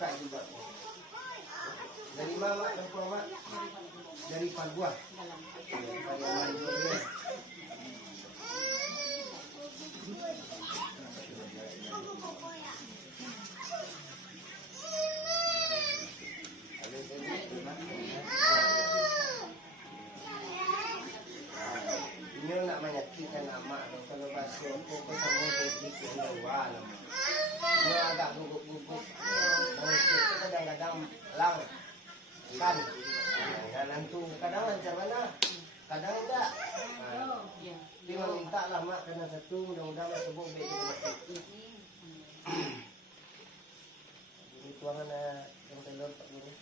buka juga. Dari mama dan mama dari Padua. Ini nak menyakitkan amak kalau basuh pokok sama bibik yang luar nama. Ini agak gugup-gugup. Kadang-kadang lang kan. Dan tu kadang macam mana? Kadang enggak. Dia minta lama karena satu mudah-mudahan sebut baik dia. Ini tuangan yang telur tak boleh.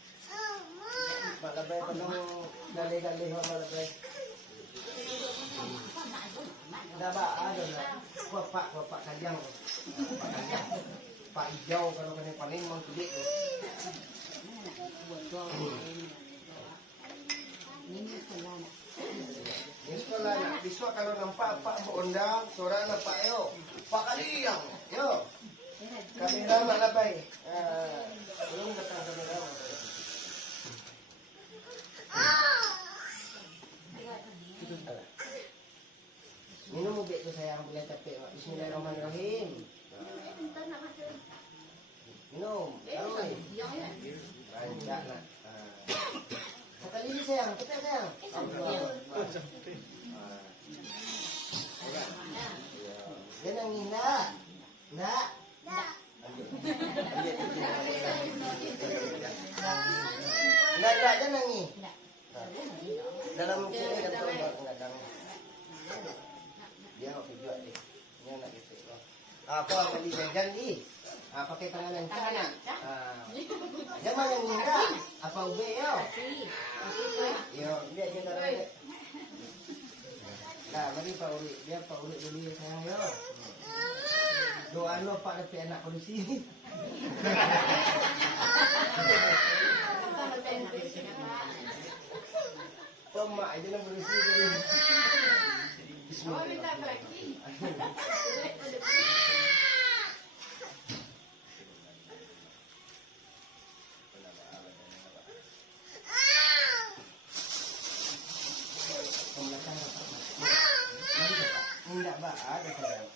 Mak lebay penuh gali-gali mak lebay. Dah ba ada nak. Bapak kajang. Pak kajang. Pak hijau kalau kena paling memang kulit tu. Ini sekolah nak. Besok kalau nampak Pak undang, seorang nampak yo. Pak kajang. Yo. Kamera mak lebay. Belum datang kamera. Minum ubik tu sayang boleh capek. Bismillahirrahmanirrahim. Minum. Ramai. Rancak nak. Sekali ni sayang, cepat sayang. Dia nangis nak. Nak. Nak dia nangis. Dalam sini ada enggak dia nak tujuan ni. Dia nak gitu. Apa tadi janji? Pakai tangan yang kanan. Jangan yang minta. Apa ube yo? Yo, dia kita ada. Nah, mari Pak Uri. Dia Pak Uri dulu sayang yo. Doa lo Pak dapat anak polisi. Pemak aja nak polisi dulu. Enggak ba ada sayang.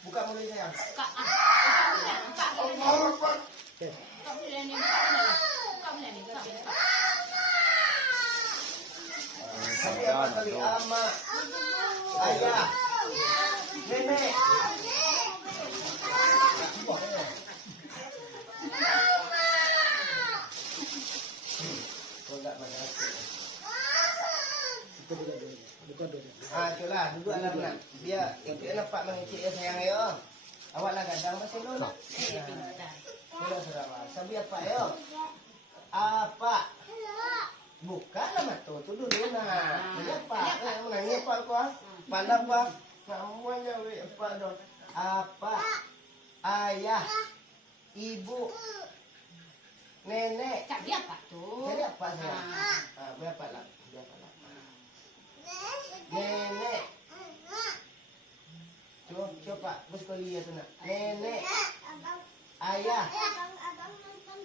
Buka mulut sayang. Siapa kali ama, ayah, nenek. Itulah duduk alam nak. Dia nampak mengicik ya sayang yo. Awaklah gadang masih dulu. Sudah saudara. Sabi apa yo? Apa? Bukanlah matu tu dulu nah. Apa? Menangis apa kau? Pada apa? Semuanya apa dong? Apa? Ayah, ibu, nenek. Jadi apa tu? Jadi apa sayang? Berapa lah? Nenek. Coba bos kuliah tu nak. Nenek. Ayah.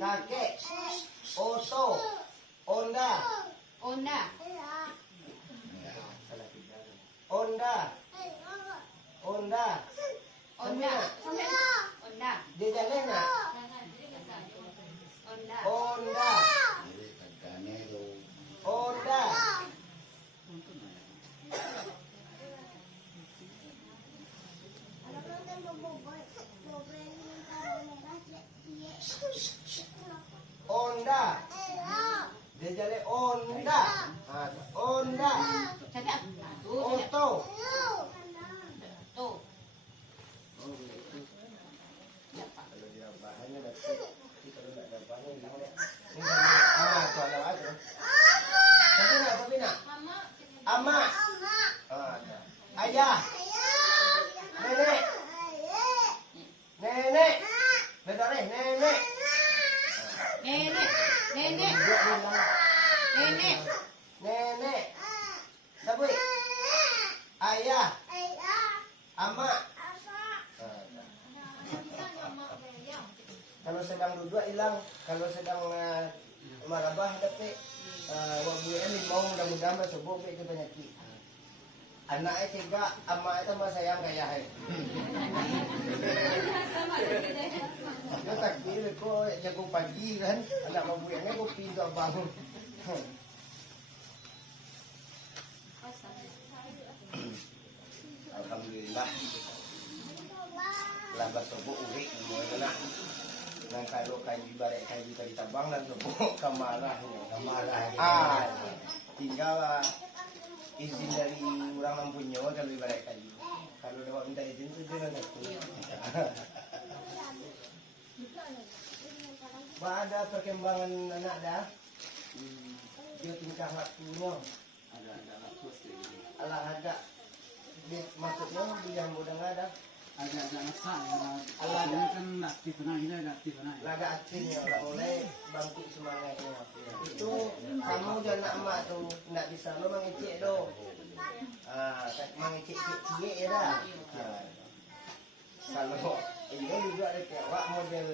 Kakek. Oto. Onda. Onda. Onda. Onda. Onda. Onda. Dia jalan nak. Onda. Onda. Onda. Onda. Dia jalan onda. Onda. Jadi apa tu? Oto. Tu. Kalau dia bahannya dah kalau tak ada bahan hilang dia. Ni kalau tuan awak Nenek. Duduk ni lang. Nenek. Nenek. Sabi. Ayah. Ama. Kalau sedang duduk hilang, kalau sedang marabah tapi wag bulan limau mudah-mudahan masubok itu penyakit. Anaknya tiga, ama itu masayang kaya hai. Dia tak kira ko jago pagi kan, anak mabuyannya ko pintu bangun. Alhamdulillah. Labas subuh uwi mo na. Nang kalau kayu barek kayu tadi tabang dan subuh kamarah. Tinggal izin dari orang Lampunyo kalau ibarat kayu. Kalau dapat minta izin itu jangan satu. Ada perkembangan anak dah. Dia tingkah lakunya. Alah ada. Dia maksudnya dia mudah nggak ada. Agak ngesak ya. Ini kan aktif nah, ini agak aktif nah. Laga aktifnya udah mulai bangkit semangatnya. Itu kamu dan anak emak tuh nggak bisa lo mengecek do. Mengecek cie ya dah. Kalau ini juga ada kewak model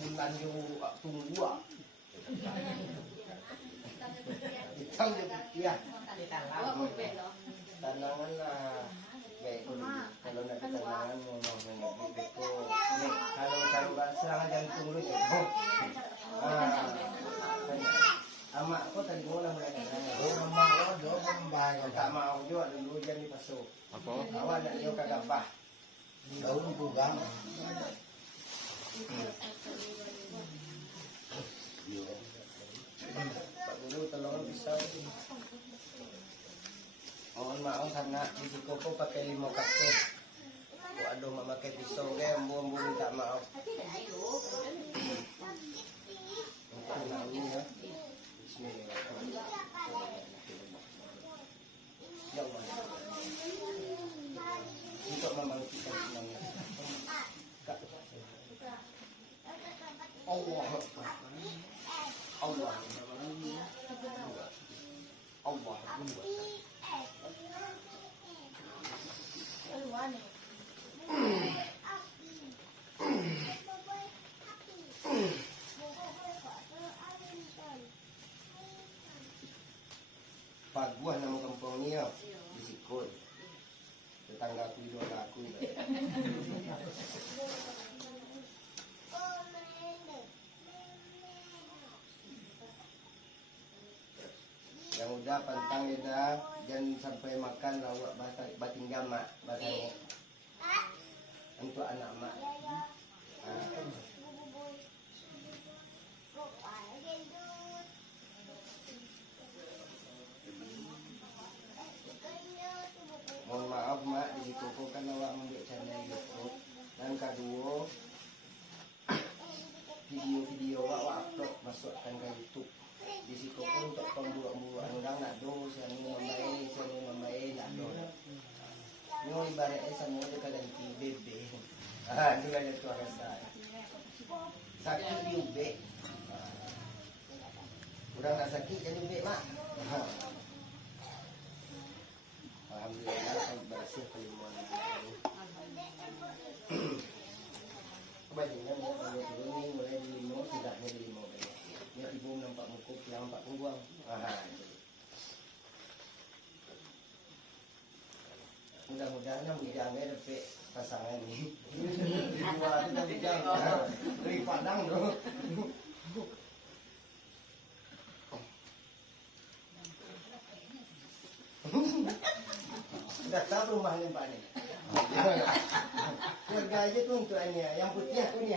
bulan ju tunggu. Hitam juga ya. Tanangan lah. Baik kalau nak tanangan mau mengerti betul. Kalau serangan jantung dulu tu. Amak ko tadi mo lang mulai tak mau juga dulu jadi pasok. Awak nak yo kagabah. Daun pugang. Pak dulu tolong pisau. Mohon maaf karena risiko ko pakai limau kakek. Ko aduh memakai pisau ke ambu minta maaf. Ya. Untuk membangkitkan semangat. Allah. Allah. Allah. Paguah nama kampung ni di Sikul. Tetangga aku juga aku. Yang udah pantang ya dah, jangan sampai makan lawak bahasa batin gamak bahasanya. Untuk anak mak. Mohon maaf mak, di situ kan awak membuat channel YouTube. Dan kedua, video-video awak upload masukkan ke YouTube. Di situ pun untuk pembuat orang nak do, siapa membaik nak do. Ini ibaratnya semua itu ganti bebe. Ini ada tuan rasa. Sakit juga. Orang nak sakit jadi ubek mak. Alhamdulillah bersih kelimuan ini. Kebanyakan ini mulai di limau, tidaknya di limau. Ini ibu nampak mukuk, yang nampak pungguang. Mudah-mudahan yang bujangnya dapat pasangan ini. Dua itu bujang. Dari Padang tu. Dah tahu rumahnya Pak ni. Keluarga aja tu untuk ini. Yang putih aku ni.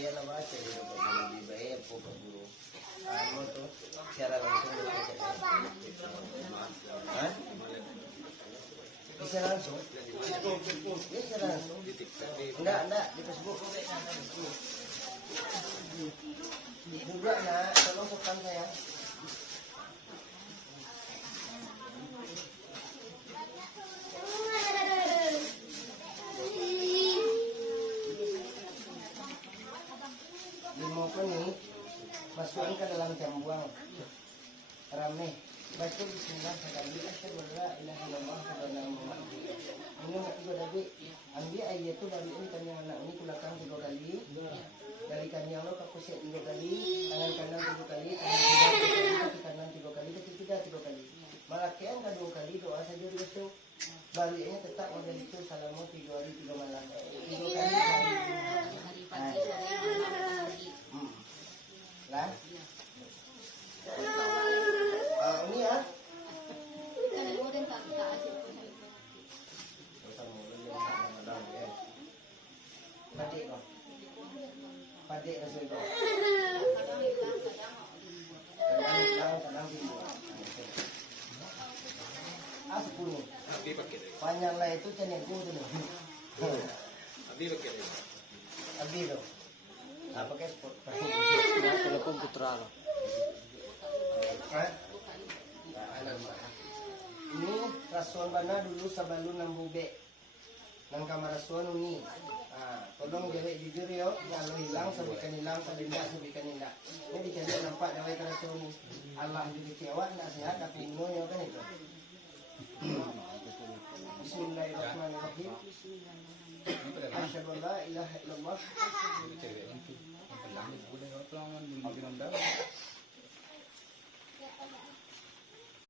saya lah baca di dapat lebih baik apa guru. Kamu tuh secara langsung baca. Hah? Bisa langsung? Bisa langsung. Enggak di Facebook. Juga nak, tolong sopan saya. Lima nih, masukkan ke dalam jambuang. Rame. Baca bismillah sekali. Asyhadu an la ilaha illallah wa anna muhammadar rasulullah. Minum ketiga dari ambil ayat itu dari ini kami anak ini kulakang 3 kali. Dari kami Allah kapusiat 3 kali, tangan kanan 3 kali, tangan kiri 3 kali, kaki kanan 3 kali, kaki ketiga 3 kali. Malakian 2 kali doa saja begitu. Baliknya tetap model itu salamu 3 hari 3 malam. 3 kali. Hari pagi, sore, malam, pagi. Lah. Ini ya. Kan ada orang tak asyik pun saya. Padik kau. Padik rasa kau. Kadang hilang, kadang Kadang tidur. 10. Panjang lah itu cenekku tu loh. Abdi tu. Tak pakai sport. Telepon putra lo. Ini rasuan bana dulu sebelum nambube. Nang kamar rasuan ini. Tolong jawab jujur yo. Kalau hilang sabikan hilang, kalau tidak sabikan tidak. Ini dicari nampak jawab rasuan ini. Allah jadi kecewa, nak sehat, tapi ngoyo kan itu. Bismillahirrahmanirrahim. Asyhadu an la ilaha illallah.